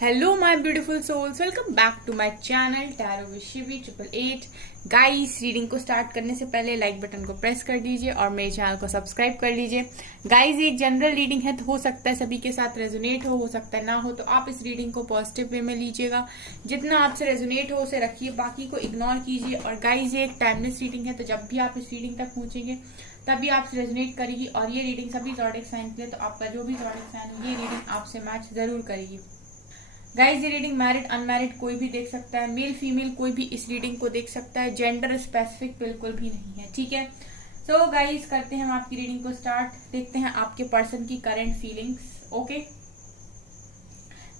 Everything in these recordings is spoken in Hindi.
Hello my beautiful souls, welcome back to my channel tarot with Shivi 888। Guys, reading को स्टार्ट करने से पहले लाइक बटन को प्रेस कर दीजिए और मेरे चैनल को सब्सक्राइब कर लीजिए। गाइस, ये एक जनरल रीडिंग है, तो हो सकता है सभी के साथ रेजोनेट हो सकता है ना हो, तो आप इस रीडिंग को पॉजिटिव वे में लीजिएगा। जितना आपसे रेजोनेट हो उसे रखिए, बाकी को इग्नोर कीजिए। और गाइस, ये एक टाइमलेस रीडिंग है, तो जब भी आप इस रीडिंग तक पहुंचेंगे तभी आपसे रेजोनेट करेगी। और ये रीडिंग सभी ज़ोडिएक साइन के लिए, तो आपका जो भी ज़ोडिएक साइन है ये रीडिंग आपसे मैच जरूर करेगी। गाइज, ये रीडिंग मैरिड अनमैरिड कोई भी देख सकता है, मेल फीमेल कोई भी इस रीडिंग को देख सकता है, जेंडर स्पेसिफिक बिल्कुल भी नहीं है। ठीक है, सो गाइज करते हैं हम आपकी रीडिंग को स्टार्ट। देखते हैं आपके पर्सन की करंट फीलिंग्स। ओके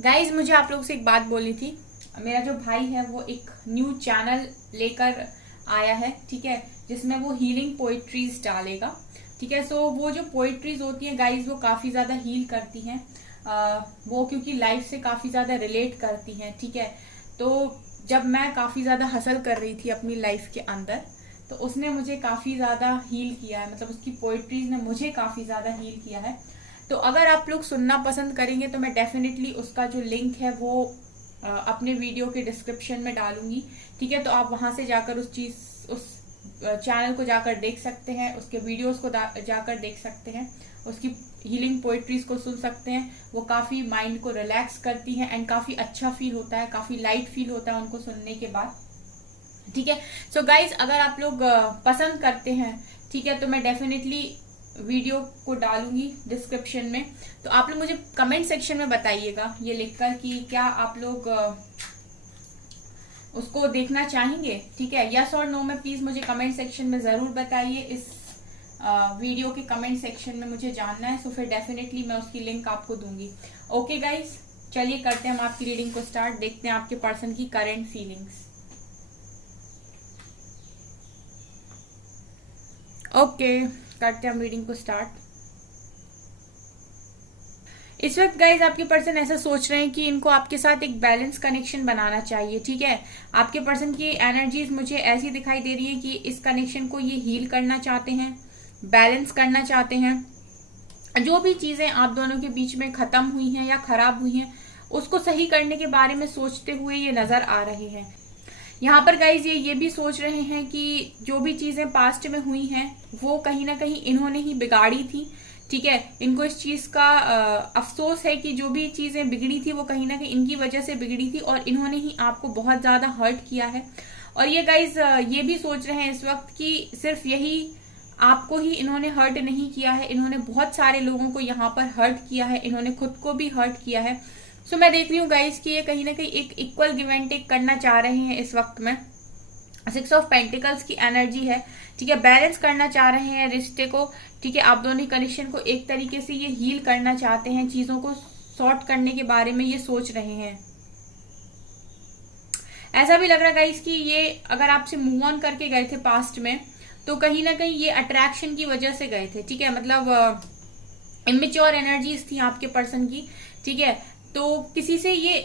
गाइज, मुझे आप लोग से एक बात बोलनी थी। मेरा जो भाई है वो एक न्यू चैनल लेकर आया है, ठीक है, जिसमें वो हीलिंग पोइट्रीज डालेगा। ठीक है, सो वो जो पोइट्रीज होती हैं गाइज वो काफी ज्यादा हील करती हैं। वो क्योंकि लाइफ से काफी ज्यादा रिलेट करती हैं। ठीक है, तो जब मैं काफी ज्यादा हसल कर रही थी अपनी लाइफ के अंदर, तो उसने मुझे काफी ज्यादा हील किया है, मतलब उसकी पोइट्रीज ने मुझे काफी ज्यादा हील किया है। तो अगर आप लोग सुनना पसंद करेंगे तो मैं डेफिनेटली उसका जो लिंक है वो अपने वीडियो के डिस्क्रिप्शन में डालूंगी। ठीक है, तो आप वहां से जाकर उस चैनल को जाकर देख सकते हैं, उसके वीडियोस को जाकर देख सकते हैं, उसकी हीलिंग पोइट्रीज को सुन सकते हैं। वो काफी माइंड को रिलैक्स करती हैं एंड काफी अच्छा फील होता है, काफी लाइट फील होता है उनको सुनने के बाद। ठीक है, सो गाइज, अगर आप लोग पसंद करते हैं, ठीक है, तो मैं डेफिनेटली वीडियो को डालूंगी डिस्क्रिप्शन में। तो आप लोग मुझे कमेंट सेक्शन में बताइएगा ये लिखकर कि क्या आप लोग उसको देखना चाहेंगे। ठीक है, यस और नो में प्लीज मुझे कमेंट सेक्शन में जरूर बताइए। इस वीडियो के कमेंट सेक्शन में मुझे जानना है, सो फिर डेफिनेटली मैं उसकी लिंक आपको दूंगी। ओके गाइज, चलिए करते हैं हम आपकी रीडिंग को स्टार्ट। देखते हैं आपके पर्सन की करंट फीलिंग्स। ओके, करते हैं हम रीडिंग को स्टार्ट। इस वक्त गाइज आपके पर्सन ऐसा सोच रहे हैं कि इनको आपके साथ एक बैलेंस कनेक्शन बनाना चाहिए। ठीक है, आपके पर्सन की एनर्जीज मुझे ऐसी दिखाई दे रही है कि इस कनेक्शन को ये हील करना चाहते हैं, बैलेंस करना चाहते हैं। जो भी चीजें आप दोनों के बीच में खत्म हुई हैं या खराब हुई हैं, उसको सही करने के बारे में सोचते हुए ये नजर आ रहे हैं। यहाँ पर गाइज ये भी सोच रहे हैं कि जो भी चीजें पास्ट में हुई हैं वो कहीं ना कहीं इन्होंने ही बिगाड़ी थी। ठीक है, इनको इस चीज का अफसोस है कि जो भी चीजें बिगड़ी थी वो कहीं ना कहीं इनकी वजह से बिगड़ी थी और इन्होंने ही आपको बहुत ज्यादा हर्ट किया है। और ये गाइज ये भी सोच रहे हैं इस वक्त कि सिर्फ यही आपको ही इन्होंने हर्ट नहीं किया है, इन्होंने बहुत सारे लोगों को यहाँ पर हर्ट किया है, इन्होंने खुद को भी हर्ट किया है। सो मैं देख रही हूँ गाइज कि ये कहीं ना कहीं एक इक्वल गिव एंड टेक करना चाह रहे हैं इस वक्त में। 6 ऑफ पेंटिकल्स की एनर्जी है। ठीक है, बैलेंस करना चाह रहे हैं रिश्ते को। ठीक है, आप दोनों कनेक्शन को एक तरीके से ये हील करना चाहते हैं, चीजों को सॉर्ट करने के बारे में ये सोच रहे हैं। ऐसा भी लग रहा है गाइज कि ये अगर आपसे मूव ऑन करके गए थे पास्ट में, तो कहीं ना कहीं ये अट्रैक्शन की वजह से गए थे। ठीक है, मतलब इमेच्योर एनर्जीज थी आपके पर्सन की। ठीक है, तो किसी से ये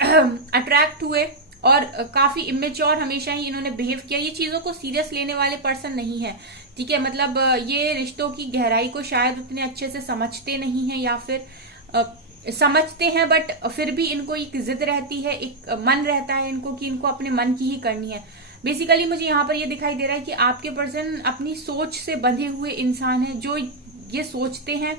अट्रैक्ट हुए और काफी इमेच्योर हमेशा ही इन्होंने बिहेव किया। ये चीजों को सीरियस लेने वाले पर्सन नहीं है। ठीक है, मतलब ये रिश्तों की गहराई को शायद उतने अच्छे से समझते नहीं है, या फिर समझते हैं बट फिर भी इनको एक जिद रहती है, एक मन रहता है इनको कि इनको अपने मन की ही करनी है। बेसिकली मुझे यहाँ पर ये दिखाई दे रहा है कि आपके पर्सन अपनी सोच से बंधे हुए इंसान है। जो ये सोचते हैं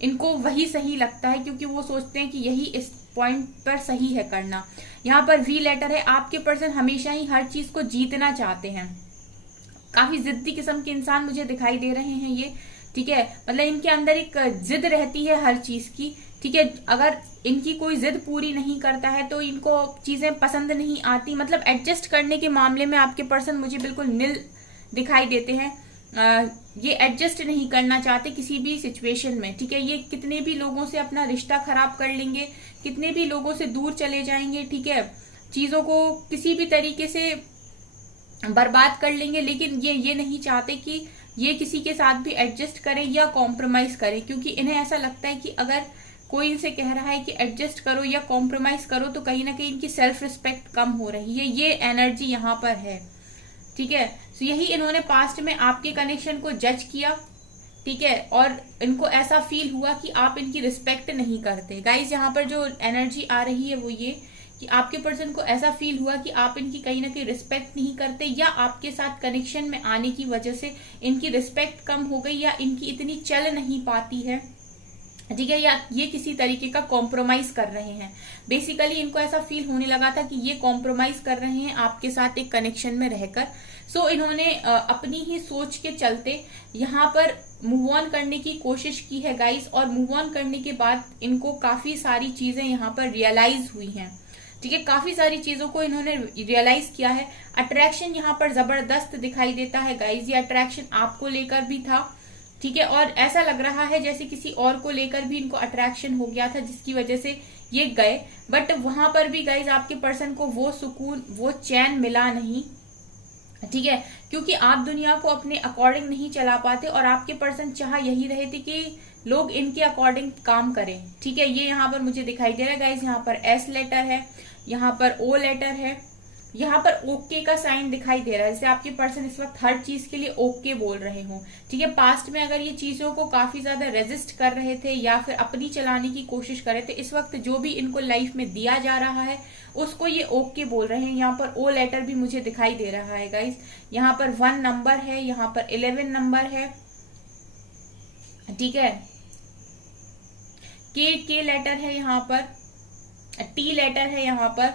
इनको वही सही लगता है, क्योंकि वो सोचते हैं कि यही इस पॉइंट पर सही है करना। यहाँ पर वी लेटर है। आपके पर्सन हमेशा ही हर चीज को जीतना चाहते हैं, काफी जिद्दी किस्म के इंसान मुझे दिखाई दे रहे हैं ये। ठीक है, मतलब इनके अंदर एक जिद रहती है हर चीज की। ठीक है, अगर इनकी कोई जिद पूरी नहीं करता है तो इनको चीजें पसंद नहीं आती। मतलब एडजस्ट करने के मामले में आपके पर्सन मुझे बिल्कुल निल दिखाई देते हैं। ये एडजस्ट नहीं करना चाहते किसी भी सिचुएशन में। ठीक है, ये कितने भी लोगों से अपना रिश्ता खराब कर लेंगे, कितने भी लोगों से दूर चले जाएंगे। ठीक है, चीजों को किसी भी तरीके से बर्बाद कर लेंगे, लेकिन ये नहीं चाहते कि ये किसी के साथ भी एडजस्ट करें या कॉम्प्रोमाइज करें, क्योंकि इन्हें ऐसा लगता है कि अगर कोई इनसे कह रहा है कि एडजस्ट करो या कॉम्प्रोमाइज करो तो कहीं ना कहीं इनकी सेल्फ रिस्पेक्ट कम हो रही है। ये एनर्जी यहाँ पर है। ठीक है, तो यही इन्होंने पास्ट में आपके कनेक्शन को जज किया। ठीक है, और इनको ऐसा फील हुआ कि आप इनकी रिस्पेक्ट नहीं करते। गाइज यहाँ पर जो एनर्जी आ रही है वो ये कि आपके पर्सन को ऐसा फील हुआ कि आप इनकी कहीं ना कहीं रिस्पेक्ट नहीं करते, या आपके साथ कनेक्शन में आने की वजह से इनकी रिस्पेक्ट कम हो गई, या इनकी इतनी चल नहीं पाती है, ठीक है, या ये किसी तरीके का कॉम्प्रोमाइज कर रहे हैं। बेसिकली इनको ऐसा फील होने लगा था कि ये कॉम्प्रोमाइज कर रहे हैं आपके साथ एक कनेक्शन में रहकर। सो इन्होंने अपनी ही सोच के चलते यहाँ पर मूव ऑन करने की कोशिश की है गाइस, और मूव ऑन करने के बाद इनको काफी सारी चीजें यहाँ पर रियलाइज हुई हैं, ठीक है, काफी सारी चीजों को इन्होंने रियलाइज किया है। अट्रैक्शन यहाँ पर जबरदस्त दिखाई देता है गाइस, ये अट्रैक्शन आपको लेकर भी था, ठीक है, और ऐसा लग रहा है जैसे किसी और को लेकर भी इनको अट्रैक्शन हो गया था जिसकी वजह से ये गए, बट वहां पर भी गाइज आपके पर्सन को वो सुकून, वो चैन मिला नहीं, ठीक है, क्योंकि आप दुनिया को अपने अकॉर्डिंग नहीं चला पाते, और आपके पर्सन चाह यही रहे थे कि लोग इनके अकॉर्डिंग काम करें, ठीक है। ये यहाँ पर मुझे दिखाई दे रहा है गाइज, यहाँ पर एस लेटर है, यहाँ पर ओ लेटर है, यहाँ पर ओके का साइन दिखाई दे रहा है, जैसे आपके पर्सन इस वक्त हर चीज के लिए ओके बोल रहे हो, ठीक है। पास्ट में अगर ये चीजों को काफी ज्यादा रेजिस्ट कर रहे थे या फिर अपनी चलाने की कोशिश कर रहे थे, इस वक्त जो भी इनको लाइफ में दिया जा रहा है उसको ये ओके बोल रहे हैं। यहाँ पर ओ लेटर भी मुझे दिखाई दे रहा है गाइस, यहाँ पर 1 नंबर है, यहाँ पर 11 नंबर है, ठीक है, के लेटर है, यहाँ पर टी लेटर है, यहाँ पर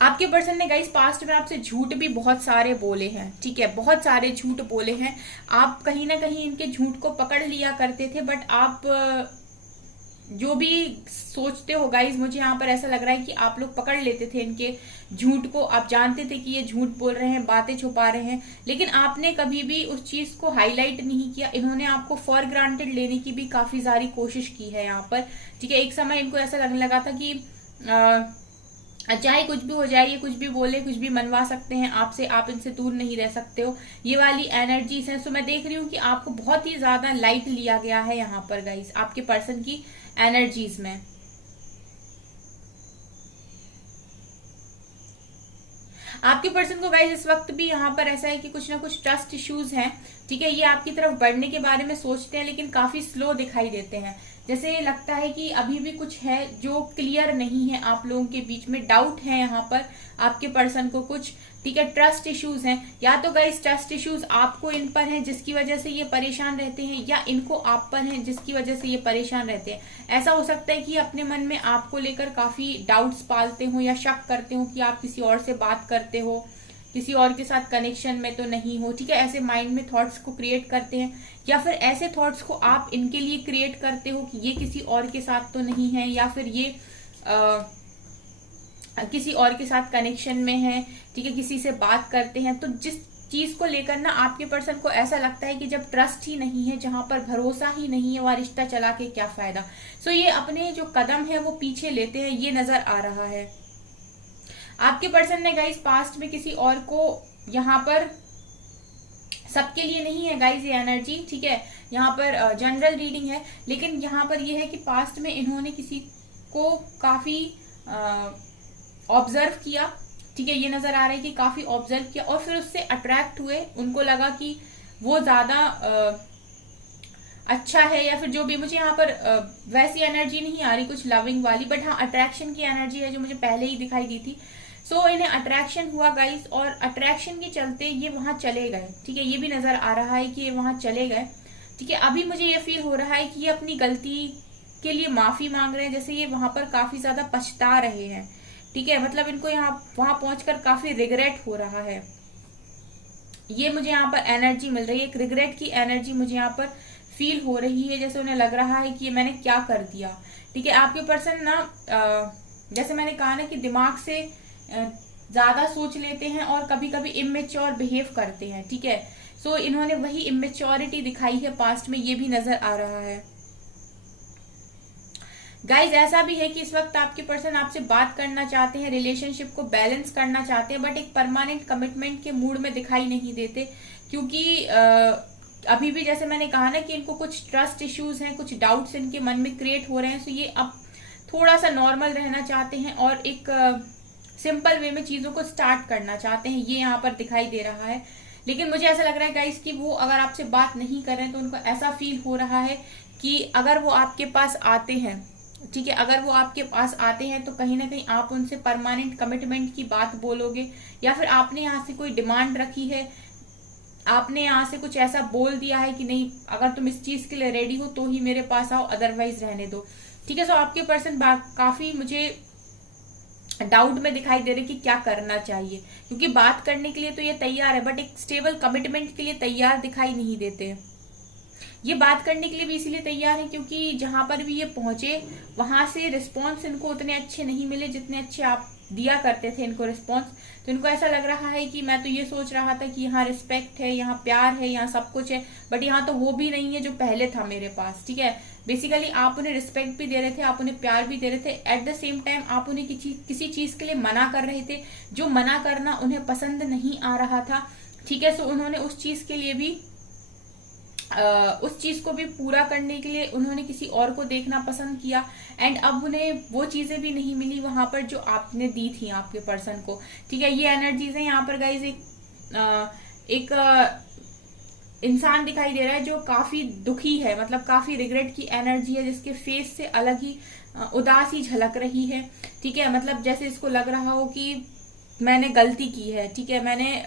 आपके पर्सन ने गाइस पास्ट में आपसे झूठ भी बहुत सारे बोले हैं, ठीक है, बहुत सारे झूठ बोले हैं। आप कहीं ना कहीं इनके झूठ को पकड़ लिया करते थे, बट आप जो भी सोचते हो गाइस, मुझे यहाँ पर ऐसा लग रहा है कि आप लोग पकड़ लेते थे इनके झूठ को, आप जानते थे कि ये झूठ बोल रहे हैं, बातें छुपा रहे हैं, लेकिन आपने कभी भी उस चीज को हाईलाइट नहीं किया। इन्होंने आपको फॉर ग्रांटेड लेने की भी काफी सारी कोशिश की है यहाँ पर, ठीक है। एक समय इनको ऐसा लगने लगा था कि चाहे कुछ भी हो जाए, ये कुछ भी बोले, कुछ भी मनवा सकते हैं आपसे, आप इनसे दूर नहीं रह सकते हो, ये वाली एनर्जीज हैं। सो मैं देख रही हूँ कि आपको बहुत ही ज्यादा लाइट लिया गया है यहाँ पर गाइस, आपके पर्सन की एनर्जीज में। आपके पर्सन को गाइस इस वक्त भी यहाँ पर ऐसा है कि कुछ ना कुछ ट्रस्ट इश्यूज हैं, ठीक है। ये आपकी तरफ बढ़ने के बारे में सोचते हैं, लेकिन काफी स्लो दिखाई देते हैं, जैसे लगता है कि अभी भी कुछ है जो क्लियर नहीं है, आप लोगों के बीच में डाउट है यहाँ पर आपके पर्सन को कुछ, ठीक है। ट्रस्ट इश्यूज हैं, या तो गाइस ट्रस्ट इश्यूज आपको इन पर हैं जिसकी वजह से ये परेशान रहते हैं, या इनको आप पर हैं जिसकी वजह से ये परेशान रहते हैं। ऐसा हो सकता है कि अपने मन में आपको लेकर काफी डाउट्स पालते हो या शक करते हो कि आप किसी और से बात करते हो, किसी और के साथ कनेक्शन में तो नहीं हो, ठीक है। ऐसे माइंड में थॉट्स को क्रिएट करते हैं, या फिर ऐसे थॉट्स को आप इनके लिए क्रिएट करते हो कि ये किसी और के साथ तो नहीं है, या फिर ये किसी और के साथ कनेक्शन में है, ठीक है, किसी से बात करते हैं। तो जिस चीज को लेकर ना आपके पर्सन को ऐसा लगता है कि जब ट्रस्ट ही नहीं है, जहां पर भरोसा ही नहीं है, वह रिश्ता चला के क्या फायदा। सो ये अपने जो कदम है वो पीछे लेते हैं, ये नजर आ रहा है। आपके पर्सन ने गाइस पास्ट में किसी और को, यहाँ पर सबके लिए नहीं है गाइस ये एनर्जी, ठीक है, यहाँ पर जनरल रीडिंग है, लेकिन यहाँ पर ये है कि पास्ट में इन्होंने किसी को काफी ऑब्जर्व किया, ठीक है, ये नजर आ रहा है कि काफी ऑब्जर्व किया और फिर उससे अट्रैक्ट हुए, उनको लगा कि वो ज्यादा अच्छा है, या फिर जो भी मुझे यहाँ पर वैसी एनर्जी नहीं आ रही कुछ लविंग वाली, बट हाँ अट्रैक्शन की एनर्जी है जो मुझे पहले ही दिखाई दी थी। सो इन्हें अट्रैक्शन हुआ गाइस, और अट्रैक्शन के चलते ये वहां चले गए, ठीक है, ये भी नजर आ रहा है कि ये वहां चले गए, ठीक है। अभी मुझे ये फील हो रहा है कि ये अपनी गलती के लिए माफी मांग रहे हैं, जैसे ये वहां पर काफी ज्यादा पछता रहे हैं, ठीक है, मतलब इनको यहाँ वहां पहुंचकर काफी रिग्रेट हो रहा है, ये मुझे यहाँ पर एनर्जी मिल रही है, एक रिग्रेट की एनर्जी मुझे यहाँ पर फील हो रही है, जैसे उन्हें लग रहा है कि ये मैंने क्या कर दिया, ठीक है। आपके पर्सन ना जैसे मैंने कहा ना कि दिमाग से ज्यादा सोच लेते हैं और कभी कभी इमेच्योर बिहेव करते हैं, ठीक है। सो इन्होंने वही इमेच्योरिटी दिखाई है पास्ट में, ये भी नजर आ रहा है गाइज। ऐसा भी है कि इस वक्त आपके पर्सन आपसे बात करना चाहते हैं, रिलेशनशिप को बैलेंस करना चाहते हैं, बट एक परमानेंट कमिटमेंट के मूड में दिखाई नहीं देते, क्योंकि अभी भी जैसे मैंने कहा ना कि इनको कुछ ट्रस्ट इश्यूज हैं, कुछ डाउट्स इनके मन में क्रिएट हो रहे हैं। सो ये अब थोड़ा सा नॉर्मल रहना चाहते हैं और एक सिंपल वे में चीजों को स्टार्ट करना चाहते हैं, ये यहाँ पर दिखाई दे रहा है, लेकिन मुझे ऐसा लग रहा है गाइस कि वो अगर आपसे बात नहीं कर रहे हैं तो उनको ऐसा फील हो रहा है कि अगर वो आपके पास आते हैं, ठीक है, अगर वो आपके पास आते हैं तो कहीं ना कहीं आप उनसे परमानेंट कमिटमेंट की बात बोलोगे, या फिर आपने यहाँ से कोई डिमांड रखी है, आपने यहाँ से कुछ ऐसा बोल दिया है कि नहीं अगर तुम इस चीज के लिए रेडी हो तो ही मेरे पास आओ, अदरवाइज रहने दो। ठीक है, सो आपके पर्सन काफी मुझे डाउट में दिखाई दे रहे कि क्या करना चाहिए, क्योंकि बात करने के लिए तो ये तैयार है बट एक स्टेबल कमिटमेंट के लिए तैयार दिखाई नहीं देते। ये बात करने के लिए भी इसीलिए तैयार है क्योंकि जहां पर भी ये पहुंचे वहां से रिस्पॉन्स इनको उतने अच्छे नहीं मिले जितने अच्छे आप दिया करते थे इनको रिस्पॉन्स। तो इनको ऐसा लग रहा है कि मैं तो ये सोच रहा था कि यहाँ रिस्पेक्ट है, यहाँ प्यार है, यहाँ सब कुछ है, बट यहाँ तो वो भी नहीं है जो पहले था मेरे पास। ठीक है, बेसिकली आप उन्हें रिस्पेक्ट भी दे रहे थे, आप उन्हें प्यार भी दे रहे थे, एट द सेम टाइम आप उन्हें किसी चीज के लिए मना कर रहे थे, जो मना करना उन्हें पसंद नहीं आ रहा था। ठीक है, सो उन्होंने उस चीज के लिए भी उस चीज को भी पूरा करने के लिए उन्होंने किसी और को देखना पसंद किया, एंड अब उन्हें वो चीजें भी नहीं मिली वहां पर जो आपने दी थी आपके पर्सन को। ठीक है, ये एनर्जीज है यहाँ पर गाइज। एक इंसान दिखाई दे रहा है जो काफी दुखी है, मतलब काफी रिग्रेट की एनर्जी है, जिसके फेस से अलग ही उदासी झलक रही है। ठीक है, मतलब जैसे इसको लग रहा हो कि मैंने गलती की है, ठीक है, मैंने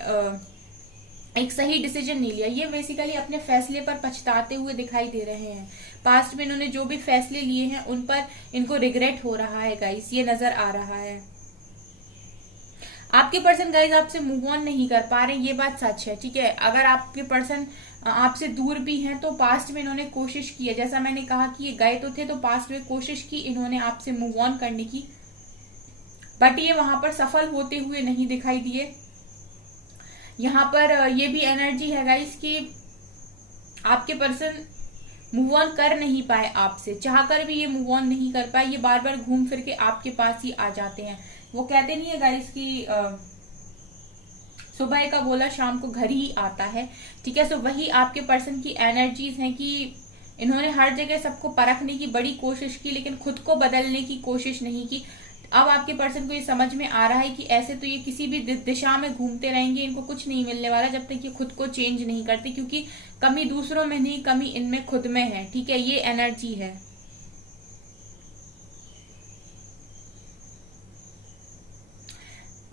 एक सही डिसीजन नहीं लिया। ये बेसिकली अपने फैसले पर पछताते हुए दिखाई दे रहे हैं। पास्ट में इन्होंने जो भी फैसले लिए हैं उन पर इनको रिग्रेट हो रहा है गाइस, ये नजर आ रहा है। आपके पर्सन गाइस आपसे मूव ऑन नहीं कर पा रहे, ये बात सच है। ठीक है, अगर आपके पर्सन आपसे दूर भी हैं तो पास्ट में इन्होंने कोशिश की है, जैसा मैंने कहा कि ये गए तो थे, तो पास्ट में कोशिश की इन्होंने आपसे मूव ऑन करने की, बट ये वहां पर सफल होते हुए नहीं दिखाई दिए। यहाँ पर ये भी एनर्जी है गाइस कि आपके पर्सन मूव ऑन कर नहीं पाए आपसे, चाहकर भी ये मूव ऑन नहीं कर पाए, ये बार बार घूम फिर के आपके पास ही आ जाते हैं। वो कहते नहीं है गाइस कि सुबह का बोला शाम को घर ही आता है। ठीक है, सो वही आपके पर्सन की एनर्जीज हैं कि इन्होंने हर जगह सबको परखने की बड़ी कोशिश की लेकिन खुद को बदलने की कोशिश नहीं की। अब आपके पर्सन को ये समझ में आ रहा है कि ऐसे तो ये किसी भी दिशा में घूमते रहेंगे, इनको कुछ नहीं मिलने वाला जब तक ये खुद को चेंज नहीं करते, क्योंकि कमी दूसरों में नहीं, कमी इनमें खुद में है। ठीक है, ये एनर्जी है।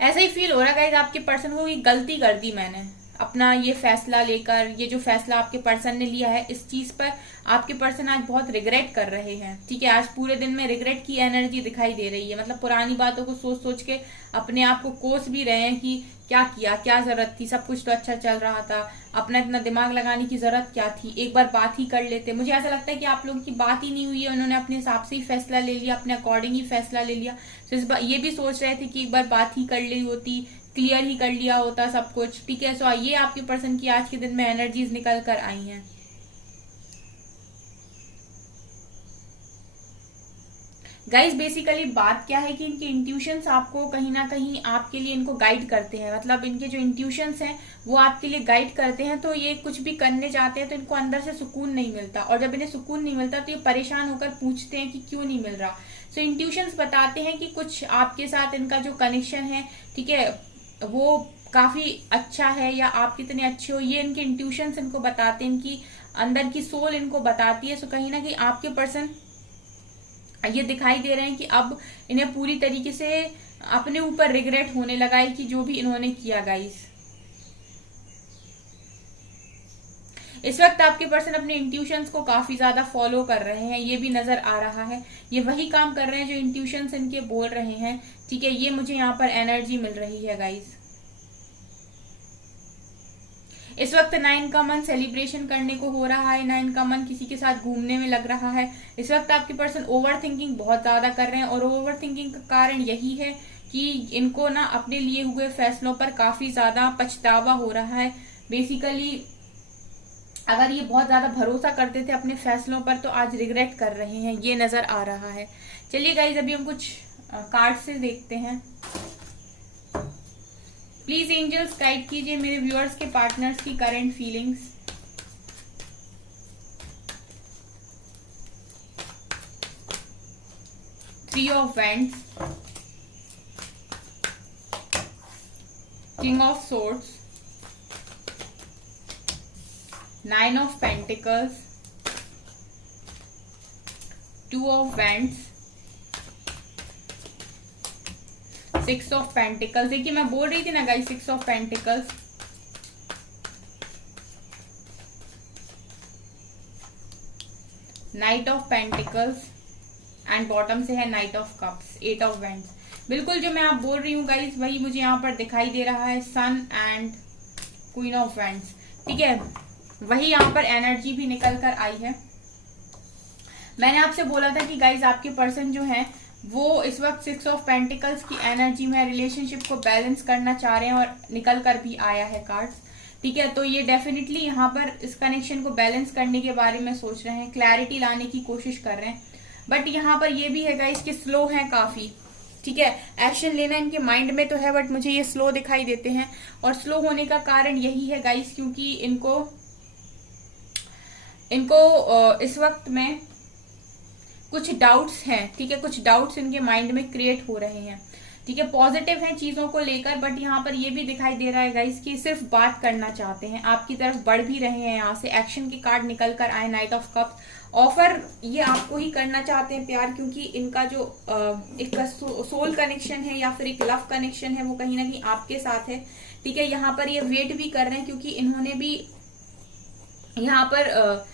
ऐसा ही फील हो रहा है आपके पर्सन को कि गलती कर दी मैंने अपना ये फैसला लेकर, ये जो फैसला आपके पर्सन ने लिया है इस चीज पर आपके पर्सन आज बहुत रिग्रेट कर रहे हैं। ठीक है, आज पूरे दिन में रिग्रेट की एनर्जी दिखाई दे रही है, मतलब पुरानी बातों को सोच सोच के अपने आप को कोस भी रहे हैं कि क्या किया, क्या जरूरत थी, सब कुछ तो अच्छा चल रहा था, अपना इतना दिमाग लगाने की जरूरत क्या थी, एक बार बात ही कर लेते। मुझे ऐसा लगता है कि आप लोगों की बात ही नहीं हुई है, उन्होंने अपने हिसाब से ही फैसला ले लिया, अपने अकॉर्डिंग ही फैसला ले लिया। तो इस बार ये भी सोच रहे थे कि एक बार बात ही कर ली होती, क्लियर ही कर लिया होता सब कुछ। ठीक है, सो ये आपके पर्सन की आज के दिन में एनर्जीज निकल कर आई हैं। गाइस बेसिकली बात क्या है कि इनके इंट्यूशंस आपको कहीं ना कहीं आपके लिए इनको गाइड करते हैं, मतलब इनके जो इंट्यूशंस हैं वो आपके लिए गाइड करते हैं। तो ये कुछ भी करने जाते हैं तो इनको अंदर से सुकून नहीं मिलता, और जब इन्हें सुकून नहीं मिलता तो ये परेशान होकर पूछते हैं कि क्यों नहीं मिल रहा। सो इंट्यूशंस बताते हैं कि कुछ आपके साथ इनका जो कनेक्शन है, ठीक है, वो काफी अच्छा है, या आप कितने अच्छे हो, ये इनके इंट्यूशंस इनको बताते हैं, इनकी अंदर की सोल इनको बताती है। सो कहीं ना कहीं आपके पर्सन ये दिखाई दे रहे हैं कि अब इन्हें पूरी तरीके से अपने ऊपर रिग्रेट होने लगा है कि जो भी इन्होंने किया। गाइस इस वक्त आपके पर्सन अपने इंट्यूशंस को काफी ज्यादा फॉलो कर रहे हैं, ये भी नजर आ रहा है। ये वही काम कर रहे हैं जो इंट्यूशंस इनके बोल रहे हैं। ठीक है, ये मुझे यहाँ पर एनर्जी मिल रही है गाइस। इस वक्त 9 का मन सेलिब्रेशन करने को हो रहा है, 9 का मन किसी के साथ घूमने में लग रहा है। इस वक्त आपके पर्सन ओवर थिंकिंग बहुत ज्यादा कर रहे हैं, और ओवर थिंकिंग का कारण यही है कि इनको ना अपने लिए हुए फैसलों पर काफी ज्यादा पछतावा हो रहा है। बेसिकली अगर ये बहुत ज्यादा भरोसा करते थे अपने फैसलों पर तो आज रिग्रेट कर रहे हैं, ये नजर आ रहा है। चलिए गाइज अभी हम कुछ कार्ड से देखते हैं। प्लीज एंजल्स गाइड कीजिए मेरे व्यूअर्स के पार्टनर्स की current feelings. Three of wands, king of swords, 9 of pentacles, 2 of wands, 6 of pentacles. देखिए मैं बोल रही थी ना guys 6 of pentacles, night of pentacles and bottom से है night of cups, 8 of wands. बिल्कुल जो मैं आप बोल रही हूँ गाइस वही मुझे यहाँ पर दिखाई दे रहा है, सन एंड क्वीन ऑफ वैंड्स। ठीक है, वही यहाँ पर एनर्जी भी निकल कर आई है। मैंने आपसे बोला था कि गाइस आपके पर्सन जो है वो इस वक्त 6 ऑफ पेंटिकल्स की एनर्जी में रिलेशनशिप को बैलेंस करना चाह रहे हैं और निकल कर भी आया है कार्ड्स। ठीक है, तो ये डेफिनेटली यहाँ पर इस कनेक्शन को बैलेंस करने के बारे में सोच रहे हैं, क्लैरिटी लाने की कोशिश कर रहे हैं। बट यहाँ पर ये भी है गाइस कि स्लो है काफी। ठीक है, एक्शन लेना इनके माइंड में तो है बट मुझे ये स्लो दिखाई देते हैं। और स्लो होने का कारण यही है गाइस क्योंकि इनको इस वक्त में कुछ डाउट्स हैं। ठीक है, कुछ डाउट्स इनके माइंड में क्रिएट हो रहे हैं। ठीक है, पॉजिटिव हैं चीजों को लेकर बट यहाँ पर ये भी दिखाई दे रहा है गाइस कि सिर्फ बात करना चाहते हैं, आपकी तरफ बढ़ भी रहे हैं। यहाँ से एक्शन के कार्ड निकल कर आए, नाइट ऑफ कप्स। ऑफर ये आपको ही करना चाहते हैं प्यार, क्योंकि इनका जो एक सोल कनेक्शन है या फिर एक लव कनेक्शन है वो कहीं ना कहीं आपके साथ है। ठीक है, यहाँ पर ये वेट भी कर रहे हैं क्योंकि इन्होंने भी यहाँ पर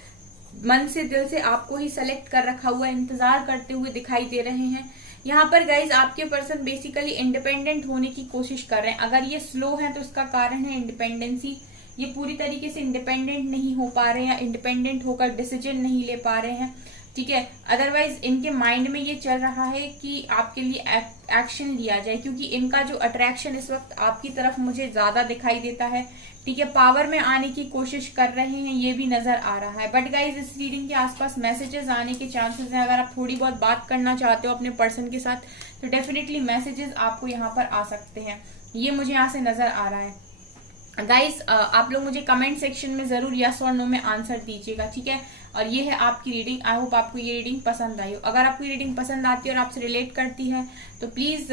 मन से दिल से आपको ही सेलेक्ट कर रखा हुआ है, इंतजार करते हुए दिखाई दे रहे हैं। यहाँ पर गाइज आपके पर्सन बेसिकली इंडिपेंडेंट होने की कोशिश कर रहे हैं। अगर ये स्लो है तो इसका कारण है इंडिपेंडेंसी। ये पूरी तरीके से इंडिपेंडेंट नहीं हो पा रहे हैं या इंडिपेंडेंट होकर डिसीजन नहीं ले पा रहे हैं। ठीक है, अदरवाइज इनके माइंड में ये चल रहा है कि आपके लिए एक्शन लिया जाए, क्योंकि इनका जो अट्रैक्शन इस वक्त आपकी तरफ मुझे ज्यादा दिखाई देता है। ठीक है, पावर में आने की कोशिश कर रहे हैं, ये भी नजर आ रहा है। बट गाइज इस रीडिंग के आसपास मैसेजेस आने के चांसेस हैं। अगर आप थोड़ी बहुत बात करना चाहते हो अपने पर्सन के साथ तो डेफिनेटली मैसेजेस आपको यहाँ पर आ सकते हैं, ये मुझे यहाँ से नजर आ रहा है। गाइस आप लोग मुझे कमेंट सेक्शन में जरूर यस और नो में आंसर दीजिएगा। ठीक है, और ये है आपकी रीडिंग। आई होप आपको ये रीडिंग पसंद आई हो। अगर आपको ये रीडिंग पसंद आती है और आपसे रिलेट करती है तो प्लीज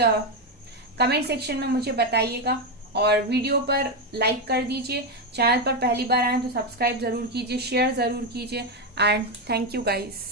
कमेंट सेक्शन में मुझे बताइएगा और वीडियो पर लाइक कर दीजिए। चैनल पर पहली बार आए तो सब्सक्राइब जरूर कीजिए, शेयर जरूर कीजिए एंड थैंक यू गाइस।